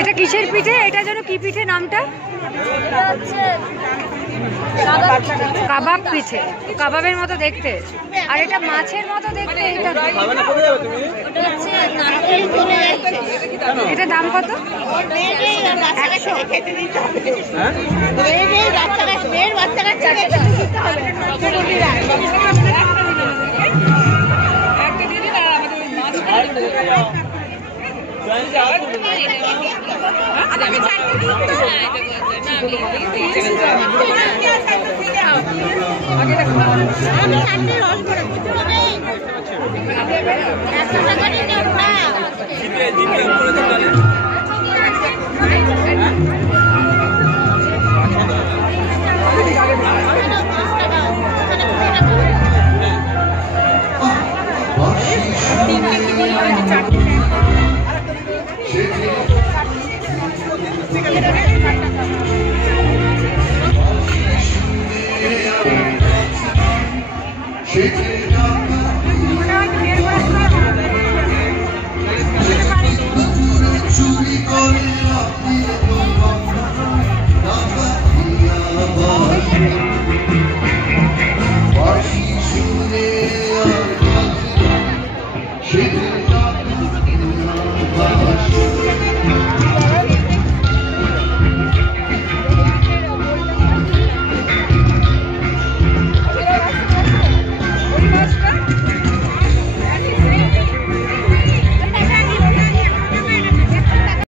এটা কিসের পিঠে? এটা যেন কি পিঠে নামটা? কাবাব পিঠে। কাবাবের মতো দেখতে, আর এটা মাছের মতো দেখতে। এটা দাম কত? 100 টাকা।